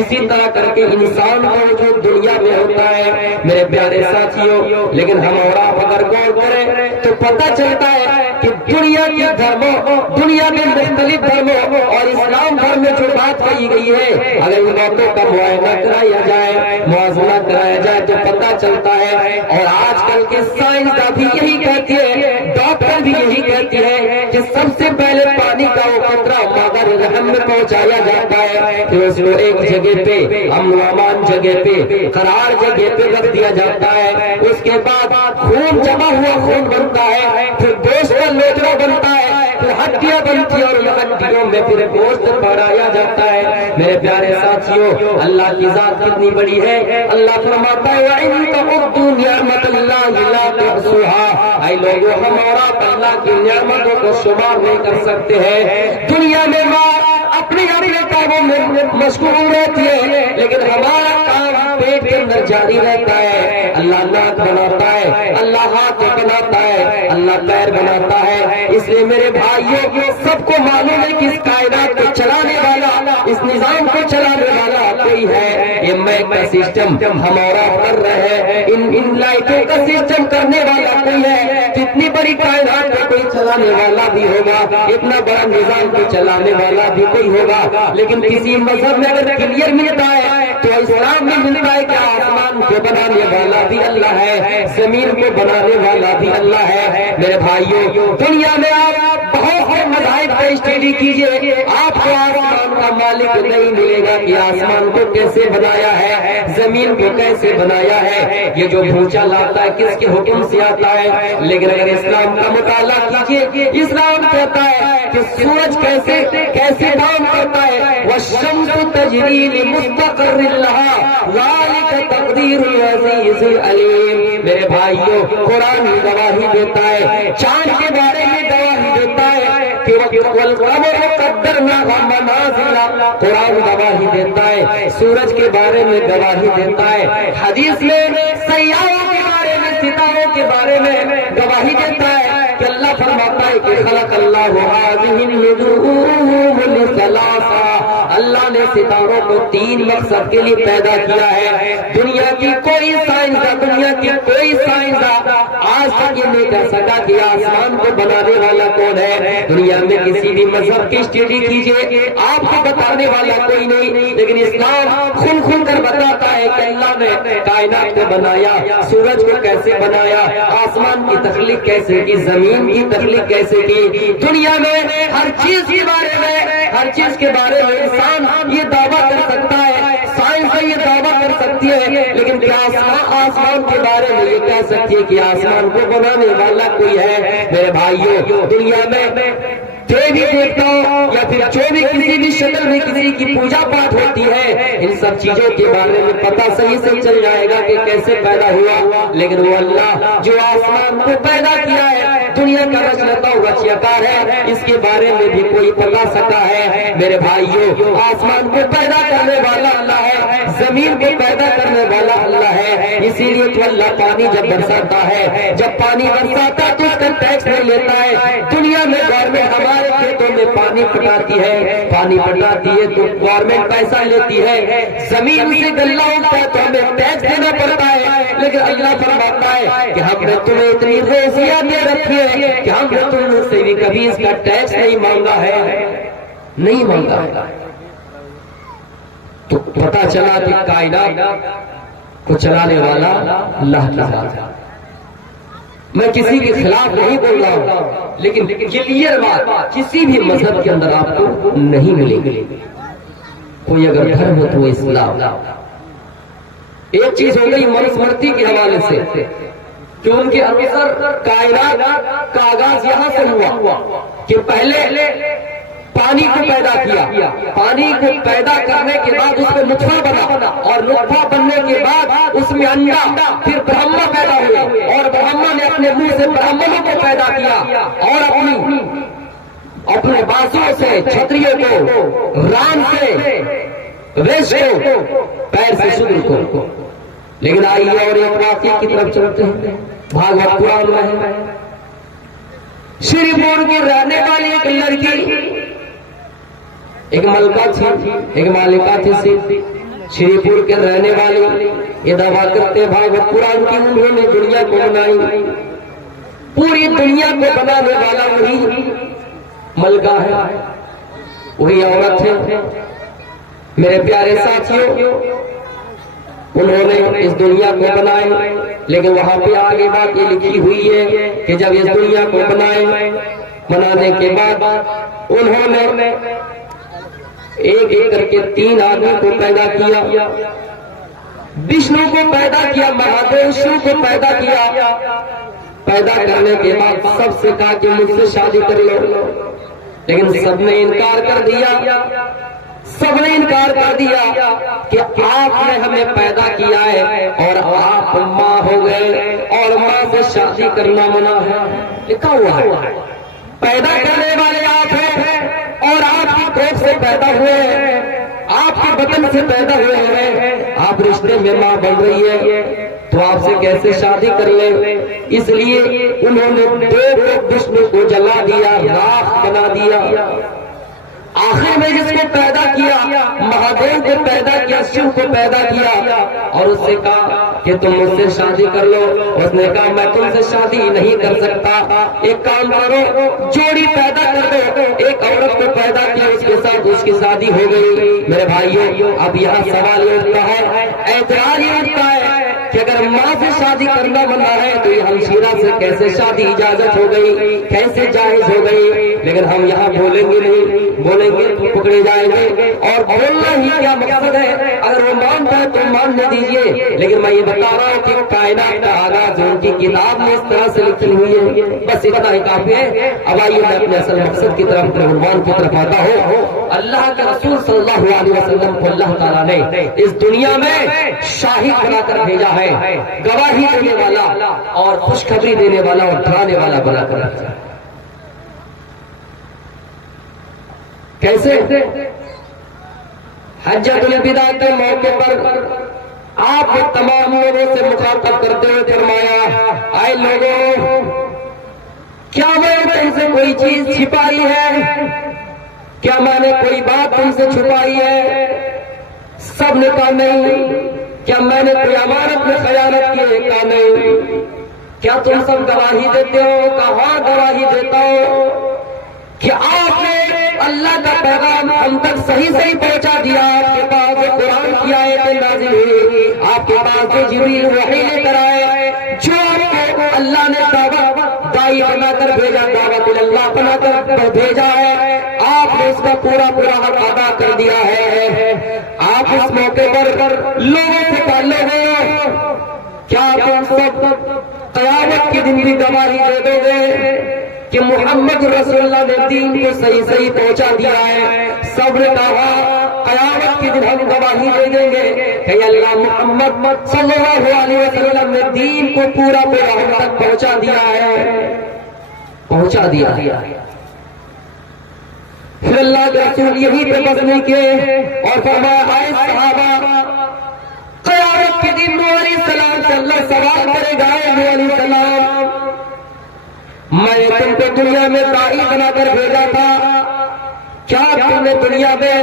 اسی طرح کر کے انسان کا وجود دنیا میں ہوتا ہے میرے پیارے ساتھیوں. لیکن ہم اور آپ اگر غور کریں تو پتہ چلتا ہے کہ دنیا کے دھرموں، دنیا میں مختلف دھرموں اور اسلام دھرم میں جو بات کہی گئی ہے، اگر ان باتوں کا معائنہ کرایا جائے، موازنہ کرایا جائے تو پتہ چلتا ہے. اور آج کل کے سائنسداں بھی یہی کہتے ہیں، ڈاکٹر بھی یہی کہتے ہیں کہ سب سے پہلے پانی کا وہ قطرہ مادر رحم میں پہنچایا جاتا ہے، پھر اس کو ایک جگہ پہ امن و امان جگہ پہ قرار جگہ پہ رکھ دیا جاتا ہے. اس کے بعد خون جمع ہوا خون بنتا ہے، پھر گوشت کا لوچڑا بنتا ہے، پھر ہڈیاں بنتی ہیں اور ان ہڈیوں میں پھر گوشت بڑھایا جاتا ہے. میرے پیارے ساتھیوں، اللہ کی ذات کتنی بڑی ہے. اللہ فرماتا ہے وَإِن تَعُدُّوا نِعْمَتَ اللَّهِ لَا تُحْصُوهَا. اے لوگوں، ہم اور آپ اللہ کی نعمتوں کو شمار نہیں کر سکتے ہیں. دنیا میں ماں اپنے کاموں میں مشغول رہتی ہے، لیکن ہمارا کام پیٹ کے اندر جاری رہتا ہے. اللہ ناک بناتا ہے، اللہ ہاتھ بناتا ہے، اللہ پیر بناتا ہے. اس لیے میرے بھائیوں، سب کو معلوم ہے کہ اس کائنات کو چلانے والا، اس نظام کو چلانے والا کوئی ہے. یہ میک کا سسٹم ہم اور آپ کر رہے ہیں، ان لائٹوں کا سسٹم کرنے والا کوئی ہے. کتنی بڑی کائنات کو کوئی چلانے والا بھی ہوگا، اتنا بڑا نظام کو چلانے والا بھی کوئی ہوگا. لیکن کسی مذہب میں اگر کلیئر ملتا ہے تو اسلام میں ملتا ہے کہ آسمان کو بنانے والا بھی اللہ ہے، زمین کو بنانے والا بھی اللہ ہے. میرے بھائیوں، دنیا میں آپ بہت سے مذاہب کا اسٹڈی کیجئے، آپ کو آسمان کا مالک نہیں ملے گا کہ آسمان کو کیسے بنایا ہے، زمین کو کیسے بنایا ہے، یہ جو بھوچال آتا ہے کس کے حکم سے آتا ہے. لیکن اگر اسلام کا مطالعہ کیجئے، اسلام کہتا ہے کہ سورج کیسے کام کرتا ہے. وَالشَّمْسُ تَجْرِي لِمُسْتَقَرٍّ لَهَا ذَلِكَ تَقْدِيرُ الْعَزِيزِ الْعَلِيمِ. میرے بھائیوں، قرآن گواہی دیتا ہے، چاند کے بارے میں گواہی دیتا ہے کہ وَالْقَمَرَ قَدَّرْنَاهُ مَنَازِلَ. قرآن گواہی دیتا ہے، سورج کے بارے میں گواہی دیتا ہے، حدیث میں سیاروں کے بارے میں، ستاروں کے بارے میں گواہی دیتا ہے کہ اللہ فرماتا ہے کہ خلق اللہ هذه النجوم لثلاثہ. اللہ نے ستاروں کو 3 مقصد کے لیے پیدا کیا ہے. دنیا کی کوئی سائنسداں آج تک یہ نہیں کہہ سکا کہ آسمان کو بنانے والا کون ہے. دنیا میں کسی بھی مذہب کی اسٹڈی کیجئے، آپ کو بتانے والا کوئی نہیں. لیکن اسلام کھل کر بتاتا ہے کہ اللہ نے کائنات کو بنایا، سورج کو کیسے بنایا، آسمان کی تخلیق کیسے کی، زمین کی تخلیق کیسے کی. دنیا میں ہر چیز کے بارے میں انسان یہ دعویٰ کر سکتا ہے، سائنس یہ دعویٰ کر سکتی ہے، لیکن کیا آسمان کے بارے میں یہ کہہ سکتی ہے کہ آسمان کو بنانے والا کوئی ہے. میرے بھائیوں، دنیا میں جو بھی دیکھتا ہوں یا پھر جو بھی کسی بھی شکل میں کسی کی پوجا پاٹ ہوتی ہے، ان سب چیزوں کے بارے میں پتہ صحیح سے چل جائے گا کہ کیسے پیدا ہوا. لیکن وہ اللہ جو آسمان کو پیدا کیا ہے، دنیا کا رچنتا رچیاکار ہے، اس کے بارے میں بھی کوئی بتا سکا ہے. میرے بھائیوں، آسمان کو پیدا کرنے والا اللہ ہے، زمین کو پیدا کرنے والا اللہ ہے. اسی لیے تو اللہ پانی جب برساتا ہے، جب پانی برساتا ہے تو اس کا ٹیکس نہیں لیتا ہے. دنیا میں گورنمنٹ ہمارے کھیتوں میں پانی پٹاتی ہے تو گورنمنٹ پیسہ لیتی ہے. زمین سے غلہ اٹھتا ہے تو ہمیں ٹیکس دینا پڑتا ہے. لیکن اللہ فرماتا ہے کہ ہم نے تمہیں اتنی روزیاں دے رکھی ہے کہ ہم نے تم سے بھی کبھی اس کا ٹیکس نہیں مانگا ہے، نہیں مانگا ہے. تو پتا چلا کہ کائنات کو چلانے والا اللہ کی ذات ہے. میں کسی کے خلاف نہیں بول رہا ہوں، لیکن کلیئر بات کسی بھی مذہب کے اندر آپ کو نہیں ملے گی. کوئی اگر دھرم ہو تو اسلام. ایک چیز ہو گئی منسمرتی کے حوالے سے کہ ان کے اکثر کائنات کا آغاز یہاں سے ہوا کہ پہلے پانی کو پیدا کیا، پانی کو پیدا کرنے کے بعد اس میں نطفہ بنا، اور نطفہ بننے کے بعد اس میں انڈا، پھر برہما پیدا ہوئے، اور برہما نے اپنے منہ سے برہمنوں کو پیدا کیا، اور اپنے بازوؤں سے چھتریوں کو، ران سے ریش کو، پیر سے شدر کو. لیکن آئیے اور ایک واقعہ کی طرف چلتے ہیں. بھاگوت پران میں ہے شری پور کی رہنے والی ایک لڑکی ایک ملکہ تھی، ایک مالکہ تھی، شری پور کے رہنے والی، یہ دعویٰ کرتے بھاگوت پران کی انہوں نے دنیا کو بنائی، پوری دنیا کو بنانے والا وہی ملکہ ہے، وہی عورت ہے۔ میرے پیارے ساتھیوں، انہوں نے اس دنیا کو بنائے، لیکن وہاں پہ آگے بات یہ لکھی ہوئی ہے کہ جب اس دنیا کو بنانے کے بعد انہوں نے ایک ایک کر کے 3 آدمی کو پیدا کیا، وشنو کو پیدا کیا، مہادیو شیو کو پیدا کیا۔ پیدا کرنے کے بعد سب سے کہا کہ مجھ سے شادی کر لو، لیکن سب نے انکار کر دیا، سب نے انکار کر دیا کہ آپ نے ہمیں پیدا کیا ہے اور آپ ماں ہو گئے اور ماں سے شادی کرنا منع ہے۔ لکھا ہوا ہے پیدا کرنے والے آپ ہیں اور آپ کی کوکھ سے پیدا ہوئے ہیں، آپ کے بدن سے پیدا ہوئے ہیں، آپ رشتے میں ماں بن رہی ہے تو آپ سے کیسے شادی کر لیں؟ اس لیے انہوں نے 2 وشنو کو جلا دیا، راکھ بنا دیا۔ آخر میں جس کو پیدا کیا، مہادیو کو پیدا کیا، شیو کو پیدا کیا اور اس سے کہا کہ تم مجھ سے شادی کر لو۔ اس نے کہا میں تم سے شادی نہیں کر سکتا، ایک کام کرو جوڑی پیدا کر دو۔ ایک عورت کو پیدا کیا، اس کے ساتھ اس کی شادی ہو گئی۔ میرے بھائیوں، اب یہاں سوال یہ اٹھتا ہے، اعتراض یہ اٹھتا ہے کہ اگر ماں سے شادی کرنا منع ہے تو یہ ہمشیرہ سے کیسے شادی اجازت ہو گئی، کیسے جائز ہو گئی؟ لیکن ہم یہاں بولیں گے نہیں، بولیں گے تو پکڑے جائیں گے، اور بولنا ہی کیا مقصد ہے؟ اگر وہ مانتا ہے تو ماننے دیجیے، لیکن میں یہ بتا رہا ہوں کہ کائنات کا آغاز ان کی کتاب میں اس طرح سے لکھی ہوئی ہے، بس اتنا ہی کافی ہے۔ اب آئیے میں اپنے اصل مقصد کی طرف، اپنے عنوان کی طرف آتا ہوں۔ اللہ کے رسول صلی اللہ علیہ وسلم کو اللہ تعالیٰ نے اس دنیا میں شاہد بنا کر بھیجا ہے، گواہی دینے والا اور خوشخبری دینے والا اور ڈرانے والا بنا کر بھیجا ہے۔ کیسے؟ حجۃ الوداع کے موقع پر آپ تمام لوگوں سے مخاطب کرتے ہوئے فرمایا، اے لوگوں، کیا میں تم سے کوئی چیز چھپائی ہے؟ کیا میں نے کوئی بات تم سے چھپائی ہے؟ سب نے کہا نہیں۔ کیا میں نے کوئی امانت میں خیانت کی ہے؟ کہا نہیں۔ کیا تم سب گواہی دیتے ہو؟ کہا ہاں گواہی دیتا ہوں کہ آپ نے اللہ کا پیغام ہم تک صحیح صحیح پہنچا دیا۔ آپ کے پاس قرآن کی آیتیں نازل ہوئی، آپ کے پاس جو جبریل وحی لے کر آئے، جو آپ کو اللہ نے داعی بنا کر بھیجا، دعوت اللہ بنا کر بھیجا ہے، آپ نے اس کا پورا حق ادا کر دیا ہے۔ آپ اس موقع پر لوگوں سے تعلق ہو، کیا تم سب قیامت کے دن بھی گواہی دے دو گے کہ محمد رسول اللہ نے دین کو صحیح صحیح پہنچا دیا ہے؟ سب نے کہا قیامت کے دن ہم گواہی دے دیں گے کہ اللہ محمد صلی اللہ علیہ وسلم نے دین کو پورا ہم تک پہنچا دیا ہے، پہنچا دیا۔ پھر اللہ کے رسول یہی پہ بس نہیں کے اور فرمایا، اے صحابہ، قیامت کے دن نوح علیہ السلام سے اللہ سوال کرے گا، اے نوح علیہ السلام، میں تم کو دنیا میں داعی بنا کر بھیجا تھا، کیا تم نے دنیا میں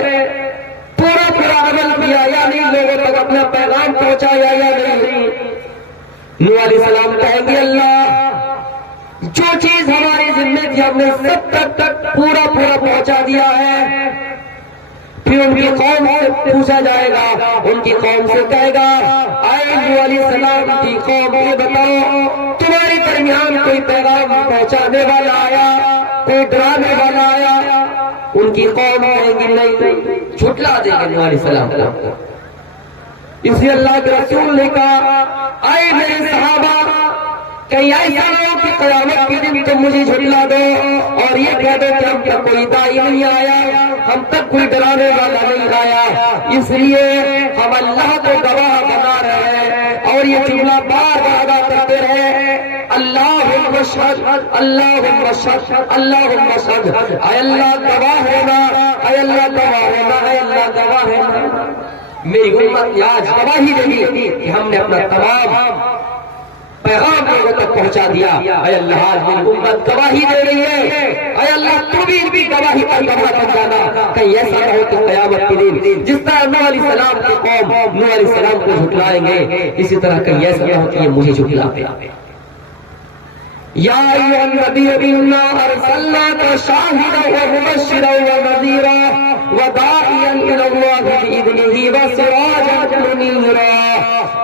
پورا عمل کیا یا نہیں؟ لوگوں تک اپنا پیغام پہنچایا یا نہیں؟ نوح علیہ السلام کہیں گے، اللہ جو چیز ہماری ذمہ تھی ہم نے سب تک پورا پہنچا دیا ہے۔ پھر ان کی قوم سے پوچھا جائے گا، ان کی قوم سے کہے گا، اے نوح علیہ السلام کی قوم، یہ بتاؤ تمہارے درمیان کوئی پیغام پہنچانے والا آیا، کوئی ڈرانے والا آیا؟ ان کی قوم کہیں گی نہیں، جھٹلا دیں گے نوح علیہ السلام کو۔ اس لیے اللہ کے رسول نے کہا، اے میرے صحابہ، کہیں ایسا نہ ہو کہ قیامت کے دن تم مجھے جھٹلا دو اور یہ کہہ دو کہ ہم تک کوئی داعی نہیں آیا، ہم تک کوئی ڈرانے والا نہیں آیا۔ اس لیے ہم اللہ کو گواہ بنا رہے ہیں اور یہ جملہ بار بار ادا کرتے رہے، اللہم اشہد، اللہم اشہد، اللہم اشہد، اے اللہ گواہ ہونا، اے اللہ گواہ ہونا، اے اللہ گواہ ہونا۔ میری امت آج گواہی دے گی کہ ہم نے اپنا تمام پیغام لوگوں تک پہنچا دیا. اے اللہ آج میری امت گواہی دے رہی ہے, اے اللہ تو بھی ان کی گواہی پر گواہ بن جانا. کہیں ایسا نہ ہو کہ قیامت کے دن جس طرح نوح علیہ السلام کی قوم نوح علیہ السلام کو جھٹلائیں گے, اسی طرح کہیں ایسا نہ ہو کہ یہ مجھے جھٹلاتے. یا ایھا النبی انا ارسلناک شاہدا ومبشرا ونذیرا وداعیا الی اللہ باذنہ وسراجا منیرا.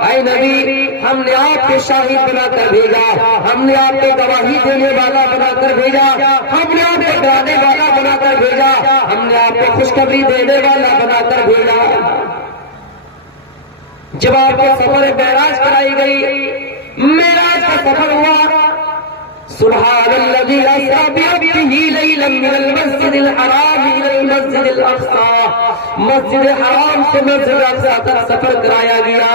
اے نبی, ہم نے آپ کو شاہد بنا کر بھیجا, ہم نے آپ کو گواہی دینے والا بنا کر بھیجا, ہم نے آپ کو ڈرانے والا بنا کر بھیجا, ہم نے آپ کو خوشخبری دینے والا بنا کر بھیجا. جب آپ کو سفر معراج کرائی گئی, معراج کا سفر ہوا, سبحان الذی اسری بعبدہ لیلا من المسجد الحرام الی المسجد الاقصی. مسجد حرام سے مسجد اقصی تک سفر کرایا گیا,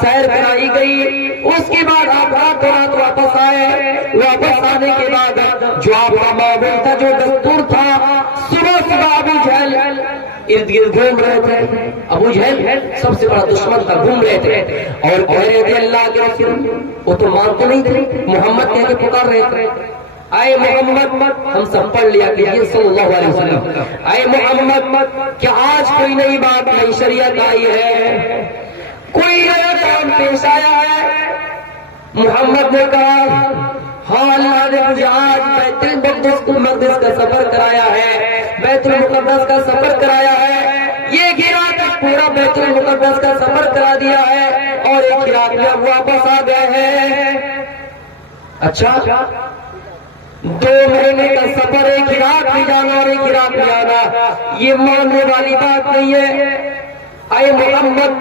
سیر کرائی گئی. اس کے بعد آپ رات واپس آئے. واپس آنے کے بعد جو آپ کا معمول تھا, جو دستور تھا, صبح ابو جہل ارد گرد گھوم رہے تھے. ابو جہل سب سے بڑا دشمن تھا, گھوم رہے تھے اور کہہ رہے تھے اللہ کے رسول. وہ تو مانتے نہیں تھے, محمد کہہ کے پکار رہے تھے. اے محمد, ہم سب پڑھ لیا کہ صلی اللہ علیہ وسلم, اے محمد کیا آج کوئی نئی بات, نئی شریعت آئی ہے, کوئی نیا کام پیش آیا ہے؟ محمد نے کہا ہاں, اللہ نے مجھے آج بیت المقدس کا سفر کرایا ہے, بیت المقدس کا سفر کرایا ہے. یہ گرا تک پورا بیت المقدس کا سفر کرا دیا ہے اور ایک رات میں اب واپس آ گئے ہیں. اچھا, 2 مہینے کا سفر, ایک رات میں جانا اور ایک رات میں آنا, یہ ماننے والی بات نہیں ہے. اے محمد,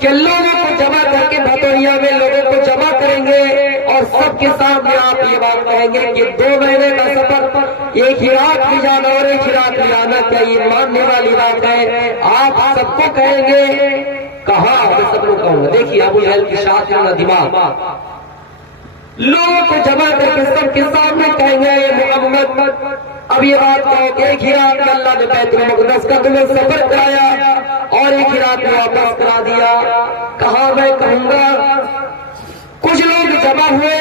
کہ لوگوں کو جمع کر کے بھتویا میں لوگوں کو جمع کریں گے اور سب کے سامنے آپ یہ بات کہیں گے کہ 2 مہینے کا سفر, ایک ہی رات میں جانا اور ایک ہی رات میں آنا, کیا یہ ماننے والی بات ہے؟ آپ سب کو کہیں گے. کہاں میں سب لوگ کہوں گا. دیکھیے ابو جہل کی شاعت کا دماغ, لوگوں کو جمع کر کے سب کے سامنے کہیں گے محمد اب یہ بات کہو کہ ایک ہی رات میں اللہ نے بیت المقدس کا تمہیں سفر کرایا اور ایک ہی رات میں واپس کرا دیا. کہاں میں کہوں گا. کچھ لوگ جمع ہوئے,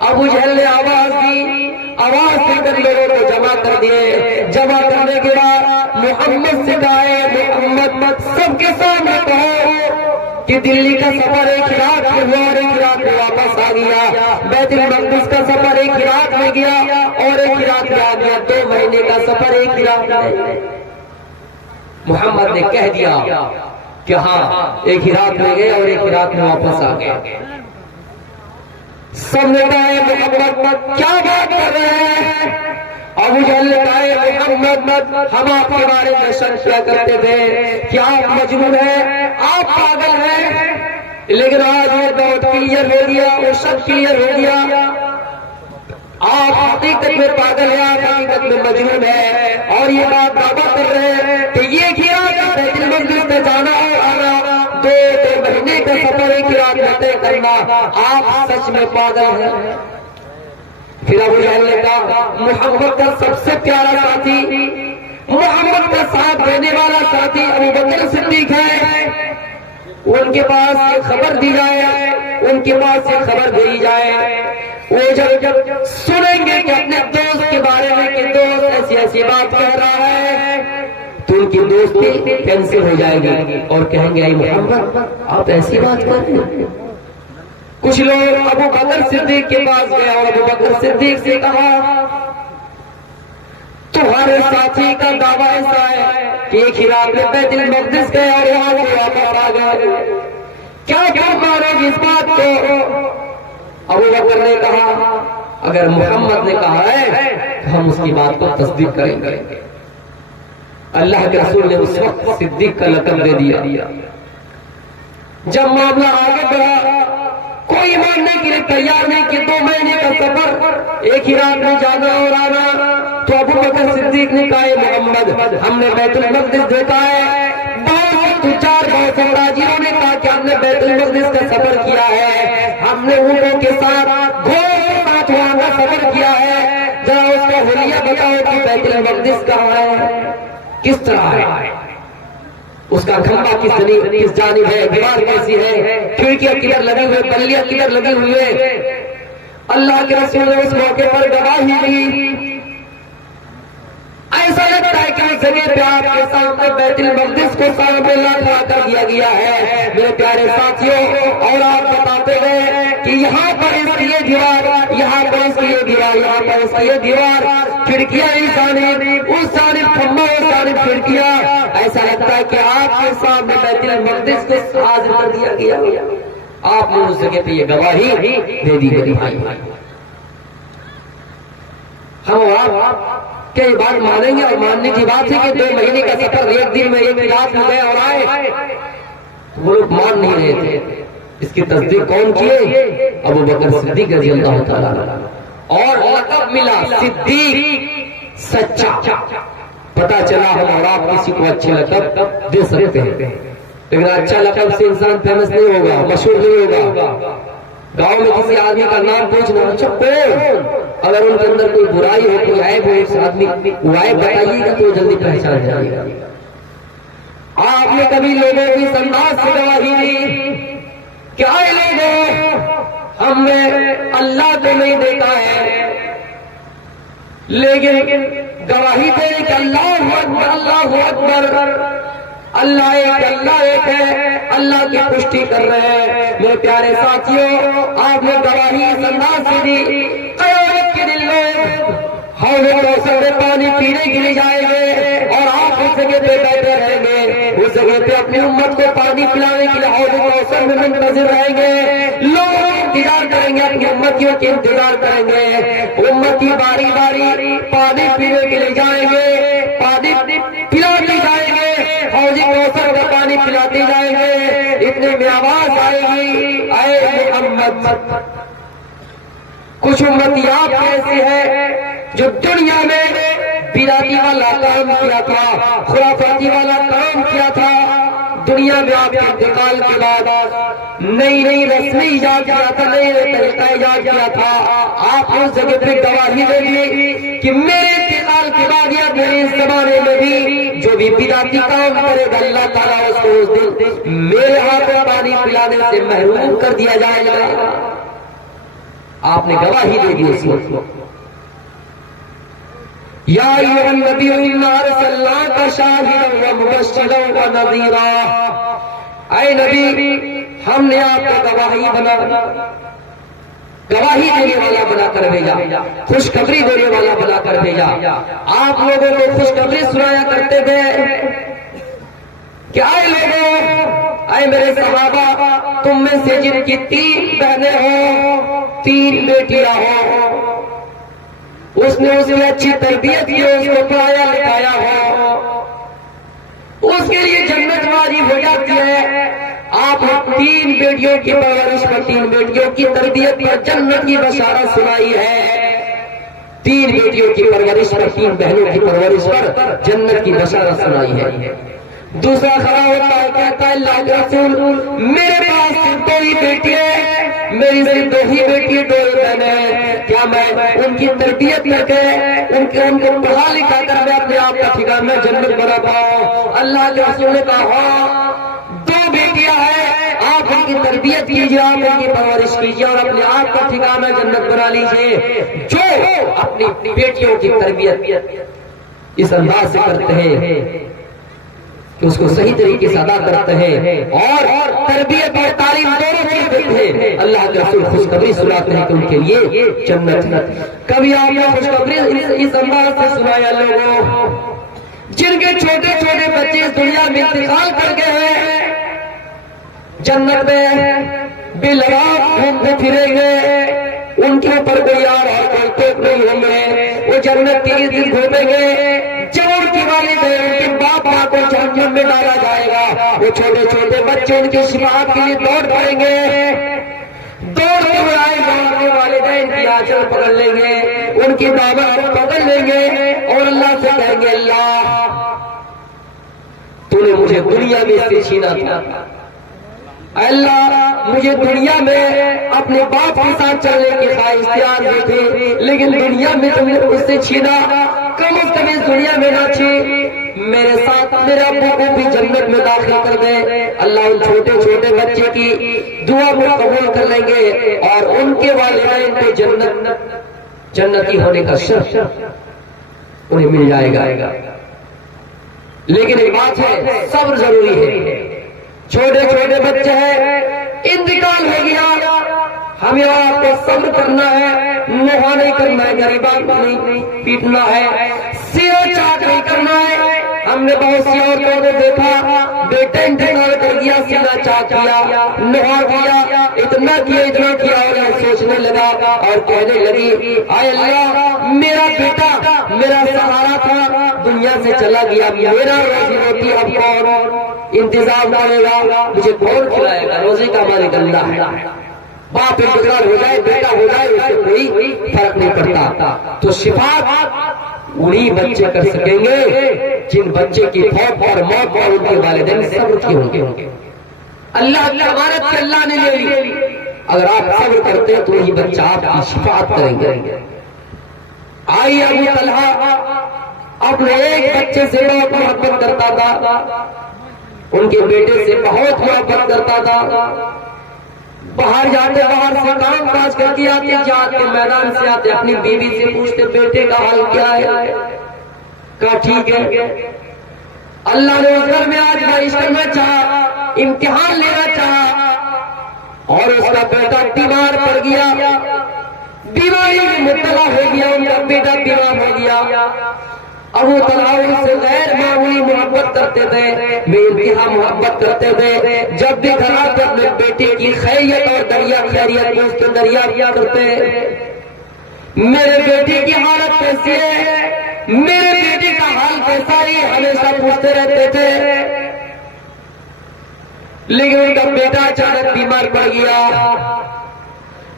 ابو جہل نے آواز دی, آواز دے کر لوگوں کو جمع کر دیے. جمع کرنے کے بعد محمد سے کہا محمد سب کے سامنے کہو کہ دلی کا سفر ایک رات میں ہوا اور ایک رات میں واپس آ گیا, بیت المقدس کا سفر ایک رات میں گیا اور ایک رات میں آ گیا, 2 مہینے کا سفر ایک رات میں. محمد نے کہہ دیا کہ ہاں ایک ہی رات میں گئے اور ایک ہی رات میں واپس آ گئے. سب نے کہا محمد کیا بات کر رہے ہیں؟ ابو جہل نے کہا محمد ہم آپ کے بارے میں شک کیا کرتے تھے کہ آپ مجنون ہیں, آپ پاگل ہیں, لیکن آج وہ ڈاؤٹ کلیئر ہو گیا, وہ شک کلیئر ہو گیا. آپ حقیقت میں پاگل ہیں, آپ حقیقت میں مجنون ہیں اور یہ بات دعویٰ کر رہے ہیں کہ یہ گرا بیت المقدس میں جانا اور آنا, 2 مہینے کا سفر ایک رات میں طے کرنا, آپ سچ میں پاگل ہیں. پھر ابو جہل نے کہا محمد کا سب سے پیارا ساتھی, محمد کا ساتھ دینے والا ساتھی ابو بکر صدیق ہے, ان کے پاس یہ خبر دی جائے, ان کے پاس یہ خبر دی جائے. وہ جب سنیں گے کہ اپنے دوست کے بارے میں کہ دوست ایسی ایسی بات کہہ رہا ہے, تو ان کی دوستی کینسل ہو جائے گی اور کہیں گے اے محمد آپ ایسی بات کر رہے ہیں. کچھ لوگ ابو بکر صدیق کے پاس گئے اور ابو بکر صدیق سے کہا تمہارے ساتھی کا دعویٰ ایسا ہے کہ ایک ہی رات میں بیت المقدس گئے اور یہاں سے واپس آ گئے, کیا مانو گے اس بات کو؟ ابو بکر نے کہا اگر محمد نے کہا ہے تو ہم اس کی بات کو تصدیق کریں گے. اللہ کے رسول نے اس وقت صدیق کا لقب دے دیا. جب معاملہ آگے بڑھا, کوئی ماننے کے لیے تیار نہیں کہ 2 مہینے کا سفر ایک ہی رات میں جانا اور آنا, تو ابو بکر صدیق نے کہا محمد ہم نے بیت المقدس دیکھا ہے. بہت تجار بہت تاجروں نے کہا کہ ہم نے بیت المقدس کا سفر کیا ہے, ہم نے اونٹوں کے ساتھ گھوڑوں کے ساتھ وہاں کا سفر کیا ہے, ذرا اس کا حلیہ بتاؤ کہ بیت المقدس کہاں ہے, کس طرح ہے. اس کا کھمبا کس جانب ہے، دیوار کیسی ہے، کھڑکیاں کدھر لگی ہوئے، بلیاں کدھر لگی ہوئے. اللہ کے رسول نے اس موقع پر گواہی دی. ایسا لگتا ہے کہ اس جگہ پہ آپ کے سامنے بیت المقدس کو سامنے لا کر دیا گیا ہے. میرے پیارے ساتھیوں، اور آپ بتاتے ہیں کہ یہاں پر اس کی یہ دیوار، یہاں پر اس کی یہ دیوار، یہاں پر اس کی یہ دیوار، کھڑکیاں اس جانب، اس جانب کھمبا، اس جانب کھڑکیاں. ایسا لگتا ہے کہ آپ کے سامنے بیت المقدس کو حاضر کر دیا گیا. آپ نے اس جگہ پہ یہ گواہی دے دی میرے بھائی. ہم آپ کیا یہ بات مانیں گے؟ اور ماننے کی بات ہے کہ 2 مہینے کا سفر ایک دن میں ایک رات میں گئے اور آئے. وہ لوگ مان نہیں رہے تھے. اس کی تصدیق کون کیے؟ ابو بکر صدیق رضی اللہ تعالیٰ عنہ. اور لقب ملا صدیق، سچا. پتا چلا ہم اور آپ کسی کو اچھے لقب دے سکتے ہیں، لیکن اچھا لقب سے انسان فیمس نہیں ہوگا، مشہور نہیں ہوگا. گاؤں میں کسی آدمی کا نام پوچھنا، اچھا کون، اگر ان کے اندر کوئی برائی ہو، کوئی عیب ہو، اس آدمی وہ عیب بتائیے گا تو جلدی پہچان جائے گا. آپ نے کبھی لوگوں کی اس انداز سے گواہی دی کہ آئے لوگوں، ہم نے اللہ کو نہیں دیکھا ہے، لیکن گواہی دے کہ اللہ اکبر، اللہ اکبر، اللہ ایک ہے، اللہ کی پشٹی کر رہے ہیں. میرے پیارے ساتھیوں، آپ نے گواہی اس انداز سے دی. قیامت کے دن لوگ حوض کوثر میں پانی پینے کے لیے جائیں گے اور آپ اس جگہ پہ بیٹھے رہیں گے. اس جگہ پہ اپنی امت کو پانی پلانے کے لیے حوض کوثر میں منتظر رہیں گے. لوگ انتظار کریں گے، اپنی امتیوں کے انتظار کریں گے. امتی باری باری پانی پینے کے لیے جائیں گے، پانی پلانے جائیں گے، حوض کوثر کا پانی پلاتے جائیں گے. اتنے میں آواز آئے گی، اے محمد. کچھ امتی آپ ایسی ہے جو دنیا میں بدعتی والا کام کیا تھا، خرافاتی والا کام کیا تھا. دنیا میں آپ کے انتقال کے بعد نئی رسمی ایجاد کیا تھا، نئے طریقہ ایجاد کیا تھا. آپ اس جگہ پہ گواہی دے دی کہ میرے انتقال کے بعد یا میرے اس زمانے میں بھی جو بھی بدعتی کام کرے گا، اللہ تعالیٰ اس کو اس دن میرے ہاتھوں پانی پلانے سے محروم کر دیا جائے گا. آپ نے گواہی دے دی اس وقت. یا ایھا النبی انا ارسلناک شاہدا ومبشرا ونذیرا. اے نبی، ہم نے آپ کو گواہی دینے والا بنا کر بھیجا، خوشخبری دینے والا بنا کر بھیجا. آپ لوگوں کو خوشخبری سنایا کرتے تھے کہ اے لوگوں، اے میرے صحابہ، تم میں سے جن کی 3 بہنیں ہوں، 3 بیٹیاں ہوں، اس نے اسے اچھی تربیت کی، اس کو پڑھایا لکھایا ہو، اس کے لیے جنت واجب ہو جاتی ہے. آپ نے 3 بیٹیوں کی پرورش پر، 3 بیٹیوں کی تربیت پر جنت کی بشارت سنائی ہے. 3 بیٹیوں کی پرورش پر، 3 بہنوں کی پرورش پر جنت کی بشارت سنائی ہے. دوسرا کھڑا ہوتا ہے، کہتا ہے اللہ کے رسول، میرے پاس صرف 2 ہی بیٹی ہے، میری صرف 2 ہی بیٹی، 2 ہی بہنیں، کیا میں ان کی تربیت کر کے ان کو پڑھا لکھا کر میں اپنے آپ کا ٹھکانہ جنت بنا پاؤں؟ اللہ کے رسول نے کہا ہاں، 2 بیٹیاں ہیں، آپ ان کی تربیت کیجیے، آپ ان کی پرورش کیجیے اور اپنے آپ کا ٹھکانہ جنت بنا لیجیے. جو اپنی بیٹیوں کی تربیت اس انداز سے کرتے ہیں کہ اس کو صحیح طریقے سے ادا کرتے ہیں اور تربیت اور تعلیم دونوں چیز دیتے ہیں، اللہ کے رسول خوشخبری سناتے ہیں کہ ان کے لیے جنت ہے. کبھی آپ نے خوشخبری اس انداز سے سنایا لوگوں جن کے چھوٹے چھوٹے بچے اس دنیا میں انتقال کر گئے ہیں، جنت میں بے لگام گھومتے پھریں گے، ان کے اوپر کوئی آر اور کوئی ٹوک نہیں ہوں گے، وہ جنت کے دن گھومیں گے. جب ان کی والدین ان کے باپ ماں کو جہنم میں ڈالا جائے گا، وہ چھوٹے چھوٹے بچے ان کی شفاعت کے لیے دوڑ پڑیں گے، دوڑ کے آئے گا، ان کے والدین کی آنچل پکڑ لیں گے، ان کی دامن پکڑ لیں گے اور اللہ سے کہیں گے اللہ تو نے مجھے دنیا میں سے چھینا تھا، اللہ مجھے دنیا میں اپنے باپ کے ساتھ چلنے کی خواہش اختیار دی تھی، لیکن دنیا میں تم نے مجھ سے چھینا، کم از کم اس دنیا میں نہ چھین میرے ساتھ میرے ابو کو بھی جنت میں داخل کر دے. اللہ ان چھوٹے چھوٹے بچے کی دعا کو قبول کر لیں گے اور ان کے والدین کو جنتی ہونے کا شرف انہیں مل جائے گا. لیکن ایک بات ہے، صبر ضروری ہے. چھوٹے چھوٹے بچے ہیں، انتقال ہو گیا، ہمیں آپ کو صبر کرنا ہے، نوحہ نہیں کرنا ہے، غریبان کو نہیں پیٹنا ہے، سیرو چاٹ نہیں کرنا ہے. ہم نے بہت سی عورتوں کو دیکھا، بیٹے انتقال کر گیا، سیدھا چاٹ کیا، نوحہ کیا، اتنا کیا اور یہ سوچنے لگا اور کہنے لگی اے اللہ، میرا بیٹا میرا سہارا تھا، دنیا سے چلا گیا، میرا روزی روٹی اب کون انتظام کرے گا، مجھے کون کھلائے گا؟ روزی کا مالک اللہ ہے. باپ انتقال ہو جائے، بیٹا ہو جائے، اس سے کوئی فرق نہیں پڑتا. تو شفاعت وہی بچے کر سکیں گے جن بچے کی فوت اور موت اور ان کے والدین صبر کیے ہوں گے. اللہ کی امانت سے اللہ نے لے لی، اگر آپ صبر کرتے ہیں تو یہ بچہ آپ کی شفاعت کریں گے. آئی ابو طلحہ اپنے ایک بچے سے بہت محبت کرتا تھا، ان کے بیٹے سے بہت محبت کرتا تھا. باہر جاتے، باہر سے کام کاج کر کے آتے، جاتے میدان سے آتے، اپنی بیوی سے پوچھتے بیٹے کا حال کیا ہے؟ کہا ٹھیک ہے. اللہ نے اس گھر میں آج بارش کرنا چاہا، امتحان لینا چاہا اور اس کا بیٹا بیمار پڑ گیا، بیماری میں مبتلا ہو گیا، ان کا بیٹا بیمار ہو گیا. ابو طلحہ ان سے غیر معمولی محبت کرتے تھے، بے انتہا محبت کرتے تھے. جب بھی گھر آتے اپنے بیٹے کی خیریت اور خیریت پوچھتے، دریافت کرتے میرے بیٹے کی حالت کیسی ہے، میرے بیٹے کا حال کیسا ہے، ہمیشہ پوچھتے رہتے تھے. لیکن ان کا بیٹا اچانک بیمار پڑ گیا.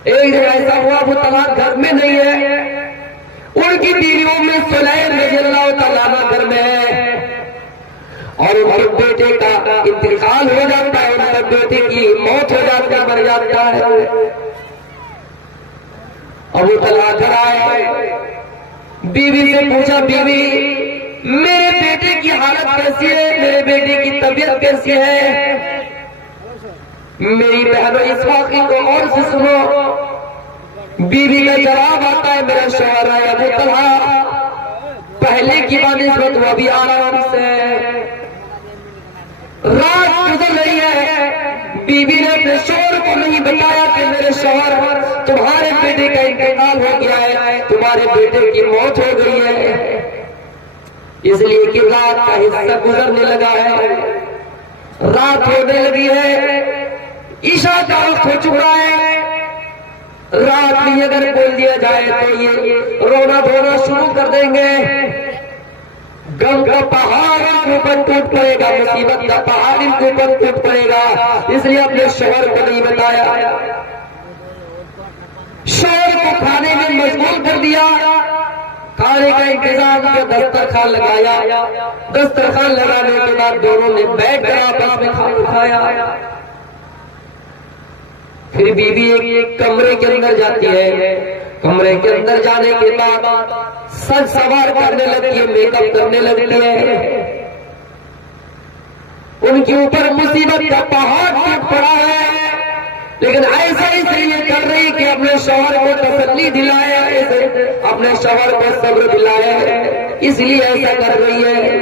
ایک دن ایسا ہوا ابو طلحہ گھر میں نہیں ہے، ان کی بیویوں میں سلیم رضی اللہ تعالیٰ عنہ گھر میں ہے اور ان کے بیٹے کا انتقال ہو جاتا ہے، ان کے بیٹے کی موت ہو جاتی ہے، مر جاتا ہے. ابو طلحہ گھر آئے، بیوی سے پوچھا بیوی میرے بیٹے کی حالت کیسی ہے، میرے بیٹے کی طبیعت کیسی ہے؟ میری بہنوں اس واقعے کو اور سے سنو. بیوی کا جواب آتا ہے میرا شوہر ہے ابو طلحہ پہلے کی بنسبت وہ بھی آرام سے ہے. رات گزر رہی ہے، بیوی نے اپنے شوہر کو نہیں بتایا کہ میرے شوہر تمہارے بیٹے کا انتقال ہو گیا ہے، تمہارے بیٹے کی موت ہو گئی ہے. اس لیے کہ رات کا حصہ گزرنے لگا ہے، رات ہونے لگی ہے، عشاء کا وقت ہو چکا ہے. رات میں اگر بول دیا جائے تو یہ رونا دھونا شروع کر دیں گے، غم کا پہاڑ ان کے اوپر ٹوٹ پڑے گا، مصیبت کا پہاڑ ان کے اوپر ٹوٹ پڑے گا. اس لیے اپنے شوہر کو نہیں بتایا، شوہر کو کھانے میں مشغول کر دیا، کھانے کا انتظام کیا، دسترخوان لگایا، دسترخوان لگانے کے بعد دونوں نے بیٹھ کر آپس میں کھانا کھایا. پھر بیوی ایک کمرے کے اندر جاتی ہے، کمرے کے اندر جانے کے بعد سج سوار کرنے لگتی ہے، میک اپ کرنے لگتی ہے. ان کے اوپر مصیبت کا پہاڑ ٹوٹ پڑا ہے، لیکن ایسا اس لیے کر رہی کہ اپنے شوہر کو تسلی دلائے، اپنے شوہر کو صبر دلائے، اس لیے ایسا کر رہی ہے.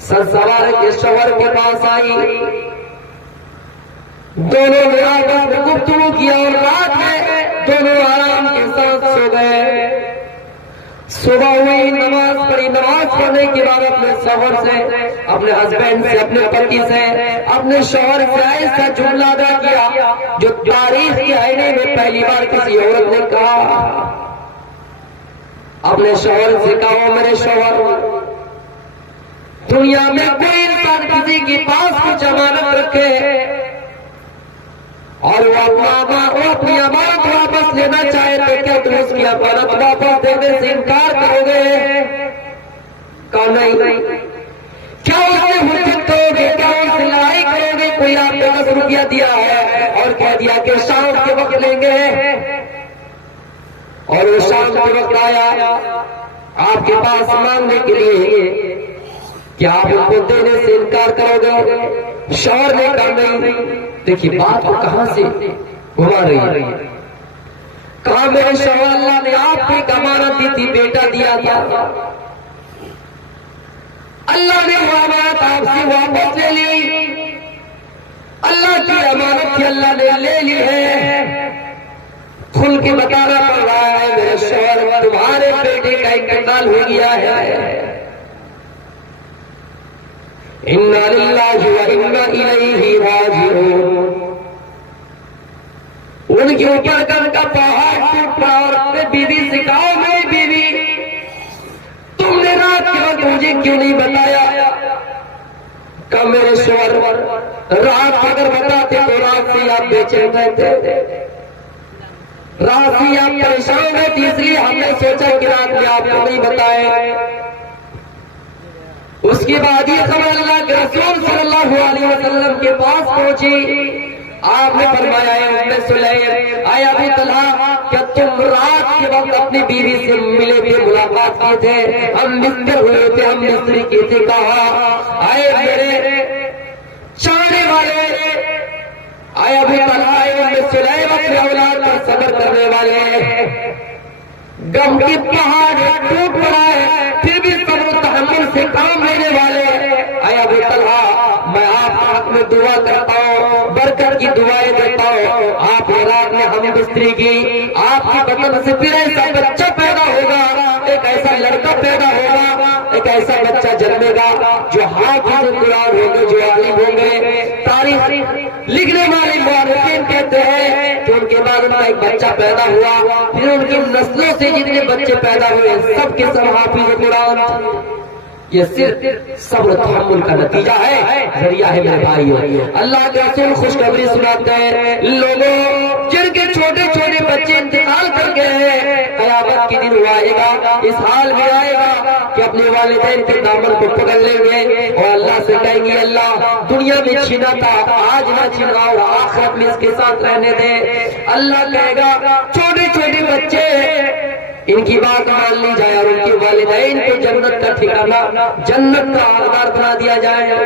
سج سوار کے شوہر کے پاس آئی، دونوں نے آپس میں گفتگو کیا اور رات میں دونوں آرام کے ساتھ سو گئے. صبح ہوئی، نماز پڑھی، نماز پڑھنے کے بعد اپنے شوہر سے، اپنے ہسبینڈ سے، اپنے پتی سے، اپنے شوہر سے ایسا جملہ ادا کیا جو تاریخ کے آئینے میں پہلی بار کسی عورت نے کہا. اپنے شوہر سے کہا میرے شوہر، دنیا میں کوئی انسان کسی کے پاس کچھ امانت رکھے اور وہ اپنی امانت واپس لینا چاہے تو کیا تم اس کی امانت واپس دینے سے انکار کرو گے؟ کہا نہیں. کیا اس سے حجت کرو گے؟ کیا اس سے لڑائی کرو گے؟ کوئی آپ نے 10 روپیہ دیا ہے اور کہہ دیا کہ شام کے وقت لیں گے، اور وہ شام کے وقت آیا آپ کے پاس مانگنے کے لیے، کیا آپ ان کو دینے سے انکار کرو گے؟ شوہر نے کہا نہیں. دیکھیے بات کو کہاں سے گھما رہی ہے. کہا میرے شوہر اللہ نے آپ کو ایک امانت دی تھی, بیٹا دیا تھا, اللہ نے وہ امانت آپ سے واپس لے لی. اللہ کی امانت تھی, اللہ نے لے لی ہے. کھل کے بتانا پڑ رہا ہے میرے شوہر تمہارے بیٹے کا انتقال ہو گیا ہے. انا للہ و انا الیہ راجعون. ان کے اوپر کر کا پہاڑ ٹوٹ پڑا اور اپنے بیوی سے کہا میری بیوی تم نے رات کے وقت مجھے کیوں نہیں بتایا؟ کہ میرے شوہر رات اگر بتاتے تو رات سے آپ بے چین رہتے, رات سے آپ پریشان ہوتی, اس لیے ہم نے سوچا کہ رات میں آپ کو نہیں بتائے. اس کے بعد یہ خبر اللہ کے رسول صلی اللہ علیہ وسلم کے پاس پہنچی. آپ نے فرمایا ہے ام سلیم اے ابو طلحہ کیا تم رات کے وقت اپنی بیوی سے ملے تھے, ملاقات کیے تھے, ہم مستر ہوئے تھے, ہم مستری کیے تھے. کہا اے میرے چاہنے والے, اے ابو طلحہ اے ام سلیم اپنے اولاد پر صبر کرنے والے, غم کی پہاڑ ٹوٹ پڑا ہے پھر بھی صبر و تحمل سے کام لینے والے. اے ابو طلحہ میں آپ کے حق میں دعا کرتا ہوں, برکت کی دعائیں دیتا ہوں. آپ نے رات میں ہم بستری کی, آپ کے بدن سے پھر ایسا بچہ پیدا ہوگا, ایک ایسا لڑکا پیدا ہوگا, ایک ایسا بچہ جنمے گا جو حافظ قرآن ہوں گے, جو عالم ہوں گے. تاریخ لکھنے والے مورخین کہتے ہیں کہ ان کے بعد ان کا ایک بچہ پیدا ہوا, پھر ان کی نسلوں سے جتنے بچے پیدا ہوئے سب کے سب حافظ قرآن. یہ صرف صبر تحمل کا نتیجہ ہے, ذریعہ ہے میرے بھائیوں. اللہ کے رسول خوشخبری سناتے ہیں لوگوں جن کے چھوٹے چھوٹے بچے انتقال کر گئے ہیں, قیامت کے دن وہ آئے گا, اس حال میں آئے گا کہ اپنے والدین کے دامن کو پکڑ لیں گے اور اللہ سے کہیں گے اللہ دنیا میں چھینا تھا آج نہ چھینا اور آخرت میں اس کے ساتھ رہنے دے. اللہ کہے گا چھوٹے چھوٹے بچے ان کی بات مان لی جائے اور ان کے والدین کو جنت کا ٹھکانہ, جنت کا حقدار بنا دیا جائے.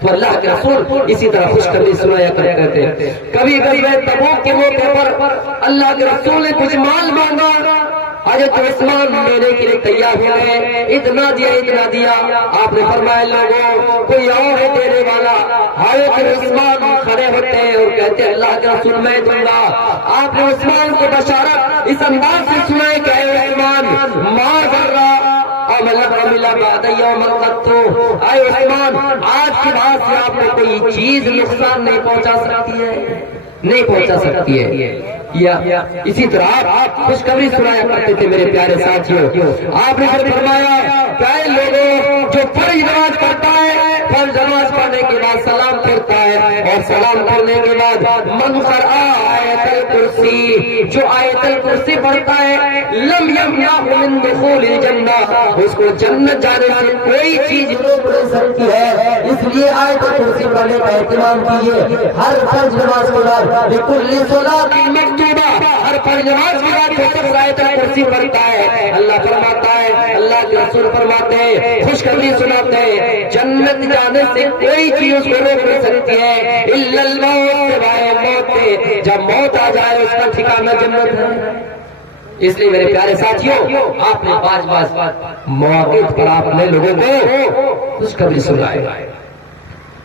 تو اللہ کے رسول اسی طرح خوشخبری سنایا کرتے تھے. کبھی غزوہ تبوک کے موقع پر اللہ کے رسول نے کچھ مال مانگا, حضرت عثمان لینے کے لیے تیار ہوئے, اتنا دیا. آپ نے فرمایا لوگوں کوئی اور ہے دینے والا. حضرت عثمان کھڑے ہوتے ہیں اور کہتے ہیں اللہ کے رسول میں دوں گا. آپ نے عثمان کو بشارت اس انداز سے سنائی کہ اے عثمان ما ذرہ اے عثمان آج کے بعد سے آپ کو کوئی چیز نقصان نہیں پہنچا سکتی ہے, نہیں پہنچا سکتی ہے. یا اسی طرح آپ خوشخبری سنایا کرتے تھے میرے پیارے ساتھیوں. آپ نے پھر فرمایا کہ اے لوگوں جو فرض نماز پڑھتا ہے, فرض نماز پڑھنے کے بعد سلام پھرتا ہے اور سلام پھرنے کے بعد من قرأ آیت الکرسی, جو آیت الکرسی پڑھتا ہے لم یمنعہ من دخول الجنہ, اس کو جنت جانے سے کوئی چیز روک نہیں سکتی ہے. اس لیے آیت الکرسی پڑھنے کا اہتمام کیجیے ہر فرض نماز کے بعد. لکل صلاۃ مکتوبہ, ہر فرض نماز کے بعد جو شخص آیت الکرسی پڑھتا ہے اللہ فرماتا ہے, اللہ کے رسول فرماتے ہیں, خوشخبری سناتے ہیں جنت جانے سے کوئی چیز اس کو روک نہیں سکتی ہے الا الموت, سوائے موت کے. جب موت آ جائے اس کا ٹھکانہ جنت ہے. اس لیے میرے پیارے ساتھیوں آپ نے پانچ مواقع پر آپ نے لوگوں کو خوشخبری سنائی.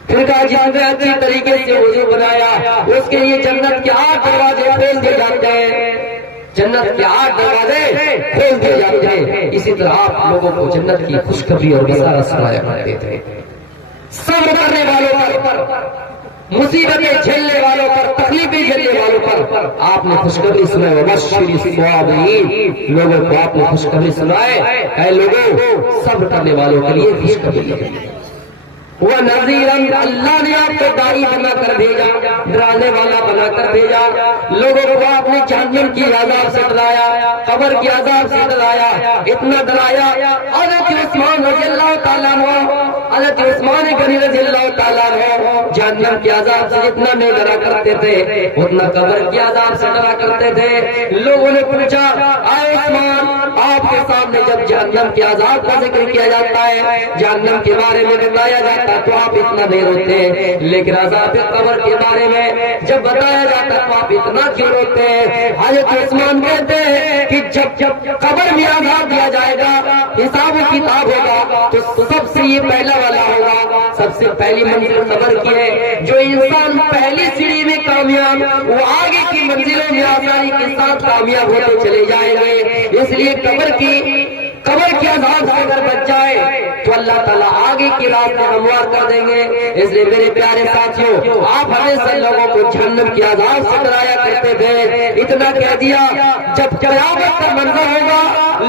پھر کہا جس نے اچھی طریقے سے وضو بنایا اس کے لیے جنت کے 8 دروازے کھول دیے جاتے ہیں, جنت کے 8 دروازے کھول دیے جاتے ہیں. اسی طرح آپ لوگوں کو جنت کی خوشخبری اور بشارت سنایا کرتے تھے. صبر کرنے والوں پر, مصیبتیں جھیلنے والوں پر, تکلیفیں جھیلنے والوں پر آپ نے خوشخبری سنائی. وبشر الصابرین, لوگوں کو آپ نے خوشخبری سنائے اے لوگوں صبر کرنے والوں کے لیے خوشخبری ہے. وہ نذیرن, اللہ نے آپ کو داعی بنا کر بھیجا, ڈرانے والا بنا کر بھیجا. لوگوں کو آپ نے جہنم کی عذاب سے ڈرایا, قبر کی عذاب سے ڈرایا, اتنا ڈرایا حضرت عثمان رضی اللہ تعالیٰ عنہ, حضرت عثمان غنی رضی اللہ تعالیٰ عنہ جہنم کی عذاب سے اتنا نہیں ڈرا کرتے تھے اتنا قبر کی عذاب سے ڈرا کرتے تھے. لوگوں نے پوچھا اے عثمان آپ آپ کے سامنے جب جہنم کے عذاب کا ذکر کیا جاتا ہے، جہنم کے بارے میں بتایا جاتا ہے تو آپ اتنا نہیں روتے ہیں، لیکن عذاب قبر کے بارے میں جب بتایا جاتا ہے تو آپ اتنا کیوں روتے ہیں؟ حضرت عثمان کہتے ہیں کہ جب قبر میں عذاب دیا جائے گا، حساب و کتاب ہوگا، تو سب سے یہ پہلا والا ہوگا، سب سے پہلی منزل قبر کی ہے۔ جو انسان پہلی سیڑھی میں کامیاب، وہ آگے کی منزلوں میں آسانی کے ساتھ کامیاب ہوتے چلے جائیں گے۔ اس لیے قبر کے عذاب سے اگر بچ جائے تو اللہ تعالیٰ آگے کی راستے ہموار کر دیں گے۔ اس لیے میرے پیارے ساتھیوں، آپ ہمیشہ لوگوں کو جہنم کے عذاب سے ڈرایا کرتے تھے۔ اتنا کہہ دیا، جب قیامت کا منظر ہوگا،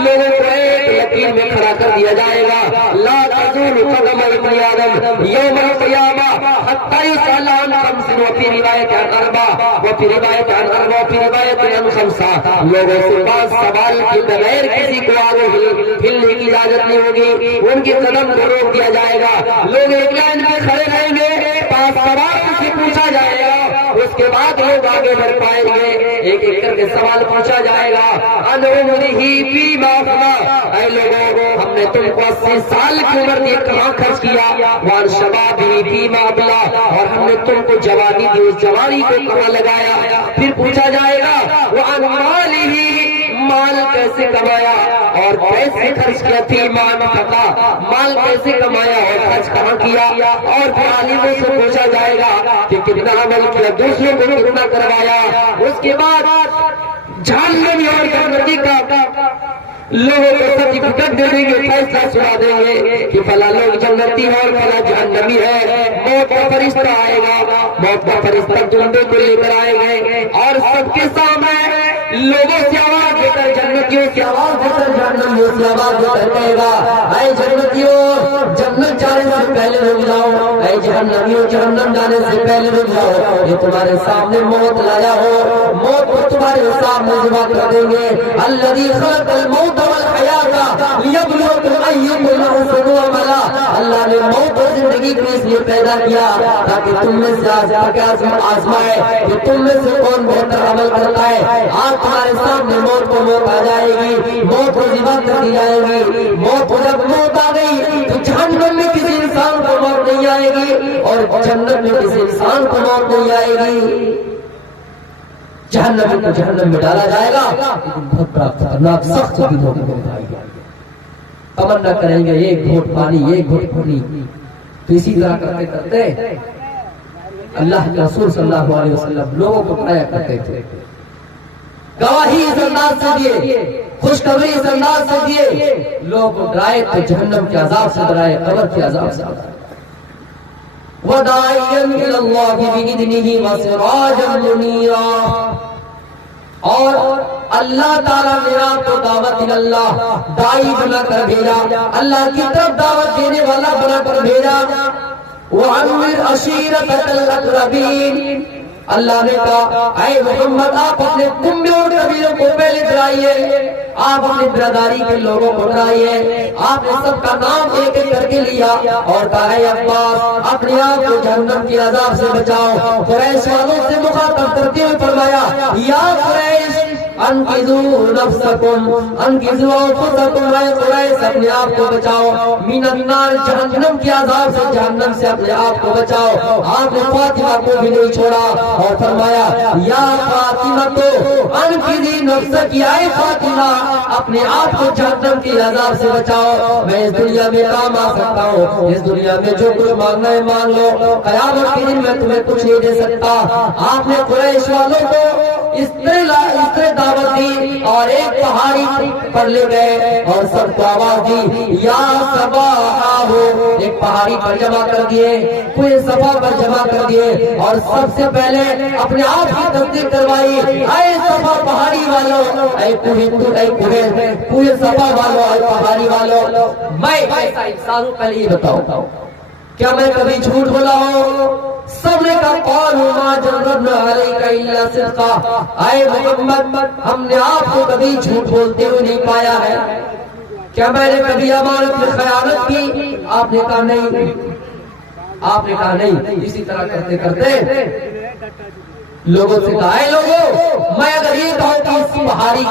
لوگوں کو ایک لکیر میں کھڑا کر دیا جائے گا، لا تزول قدم ابن آدم یوم القیامہ حتی یسأل عن خمس، وفی روایت عن اربع، وفی روایت عن اربع، وفی روایت عن خمسہ۔ لوگوں سے پانچ سوال کے بغیر کسی کو آگے ہلنے کی اجازت نہیں ہوگی، ان کے قدم کو روک دیا جائے گا، لوگ ایک لائن میں کھڑے رہیں گے، پانچ سوال سے پوچھا جائے گا، اس کے بعد لوگ آگے بڑھ پائیں گے، ایک ایک کر کے سوال پوچھا جائے گا، ان عمرہ فیما افنی، اے لوگوں ہم نے تم کو 80 سال کی عمر دی کہاں خرچ کیا، وان شبابہ فیما ابلا، اور ہم نے تم کو جوانی دی اس جوانی کو کہاں لگایا۔ پھر پوچھا جائے گا وان مالہ، مال کیسے کمایا اور کیسے خرچ کیا، فیما انفقا، مال کیسے کمایا اور خرچ کہاں کیا، اور پھر عالموں سے پوچھا جائے گا کہ کتنا عمل کیا، دوسروں کو کتنا کروایا۔ اس کے بعد جہنمی اور جنتی کا لوگوں کو سرٹیفکیٹ دے دیں گے، فیصلہ سنا دیں گے کہ فلاں لوگ جنتی ہے اور فلاں جہنمی ہے۔ موت کا فرشتہ آئے گا، موت کا فرشتہ جنڈے کو لے کر آئے گے اور سب کے سامنے لوگوں سے آواز دے کر، جنتیوں سے آواز دے کر، جہنمیوں سے آواز دے کر کہے گا، اے جنتیوں جنت جانے سے پہلے رک جاؤ، اے جہنمیوں جہنم جانے سے پہلے رک جاؤ، یہ تمہارے سامنے موت لایا ہو، موت کو تمہارے سامنے ذبح کر دیں گے۔ الذی خلق الموت والحیات لیبلوکم ایکم احسن عملا، اللہ نے موت اور زندگی کو اس لیے پیدا کیا تاکہ تم میں سے آزمائے کہ تم میں سے کون بہتر عمل کرتا ہے۔ آج تمہارے سامنے موت کو موت آ جائے گی، موت کو ذبح کر دی جائے گی۔ موت کو جب موت آ گئی تو جہنم میں کسی انسان کو موت نہیں آئے گی اور جنت میں کسی انسان کو موت نہیں آئے گی۔ جہنم میں ڈالا جائے گا، لیکن بہت بڑا خطرناک سخت دن ہوگا۔ تمنا کریں گے ایک گھونٹ پانی، ایک گھونٹ پانی، تو اسی طرح کرتے کرتے اللہ کے رسول صلی اللہ علیہ وسلم لوگوں کو ڈرایا کرتے تھے، گواہی اس انداز سے دیے، خوشخبری اس انداز سے دیے، لوگ ڈرائے تو جہنم کے عذاب سے ڈرائے، قبر کے عذاب سے ڈرائے۔ وَدَاعِيًا إِلَى اللَّهِ بِإِذْنِهِ وَسِرَاجًا مُنِيرًا، اور اللہ تعالیٰ نے آپ کو دعوت اللہ دائی بنا کر بھیجا، اللہ کی طرف دعوت دینے والا بنا کر بھیجا۔ وَأَنذِرْ عَشِيرَتَكَ الْأَقْرَبِينَ، اللہ نے کہا اے محمد آپ اپنے کنبے اور قبیلوں کو پہلے ڈرائیے، آپ اپنی برادری کے لوگوں کو ڈرائیے۔ آپ نے سب کا نام ایک ایک کر کے لیا اور کہا اے عباس اپنے آپ کو جہنم کی عذاب سے بچاؤ۔ قریش والوں سے مخاطب کرتے ہوئے فرمایا یا قریش انقذوا نفسکم، انقذوا انفسکم، اے قریش اپنے آپ کو بچاؤ، من النار جہنم کی عذاب سے، جہنم سے اپنے آپ کو بچاؤ۔ آپ نے فاطمہ کو بھی نہیں چھوڑا اور فرمایا یا فاطمہ تو انقذی نفسک، اے فاطمہ اپنے آپ کو جہنم کی عذاب سے بچاؤ، میں اس دنیا میں کام آ سکتا ہوں، اس دنیا میں جو کچھ مانگنا ہے مانگ لو، قیامت کے دن میں تمہیں کچھ نہیں دے سکتا۔ آپ نے قریش والوں کو اس طرح دعوت دی اور ایک پہاڑی پر لے گئے اور سب کو آواز دی یا صباحا ہو، ایک پہاڑی پر جمع کر دیے، کوئی صفا پر جمع کر دیے اور سب سے پہلے اپنے آپ کی تصدیق کروائی، اے صفا پہاڑی والوں، اے کوئی صفا والوں، اے پہاڑی والوں، میں ایسا انسان ہوں، پہلے یہ بتاؤ کیا میں کبھی جھوٹ بولا ہوں؟ سب نے کہا قالوا ما جربنا علیک الا صدقا، اے محمد ہم نے آپ کو کبھی جھوٹ بولتے ہوئے نہیں پایا ہے، کیا میں نے کبھی امانت میں خیانت کی؟ آپ نے کہا نہیں، آپ نے کہا نہیں۔ اسی طرح کرتے کرتے لوگوں سے کہا اے لوگوں میں اگر یہ کہوں کہ اس پہاڑی